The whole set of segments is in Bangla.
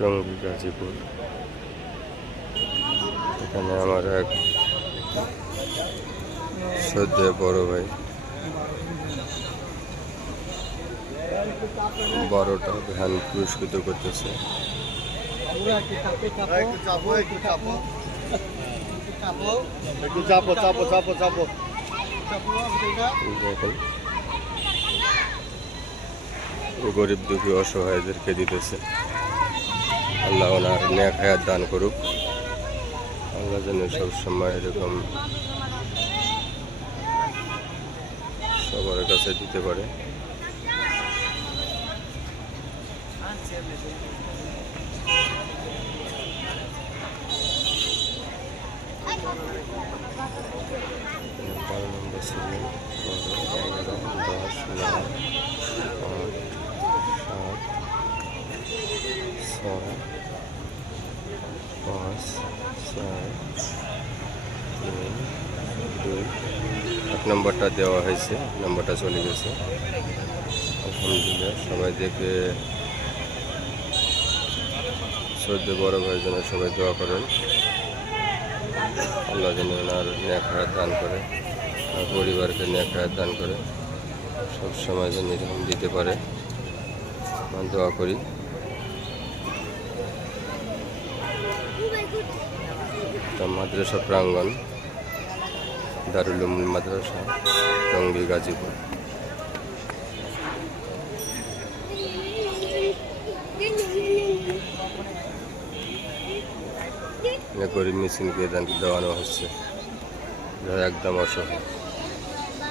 টঙ্গী গাজীপুর। এখানে আমার এক শ্রদ্ধেয় বড় ভাই 12টা ভ্যান পুরস্কৃত করতেছে। দেখেন গরিব দুঃখী অসহায়দেরকে দিতেছে। আল্লাহ ওনার নেক হায়াত দান করুক। আল্লাহ যেন সবসময় এরকম সবার কাছে দিতে পারে। এক নম্বরটা দেওয়া হয়েছে, নম্বরটা চলে গেছে। আলহামদুলিল্লাহ, সবাই দেখে শ্রদ্ধেয় বড় ভাইয়ের জন্য সবাই দোয়া করেন। আল্লাহ যেন ওনার নেক হায়াত দান করে, আর পরিবারকে নেক হায়াত দান করে, সবসময় যেন এরকম দিতে পারে দোয়া করি। মাদ্রাসা প্রাঙ্গণ, দারুল উলুম মাদ্রাসা, টঙ্গী গাজীপুর। গরিব মিছিলকে দেওয়ানো হচ্ছে, যারা একদম অসহায়।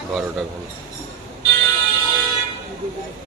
12টা ভ্যান।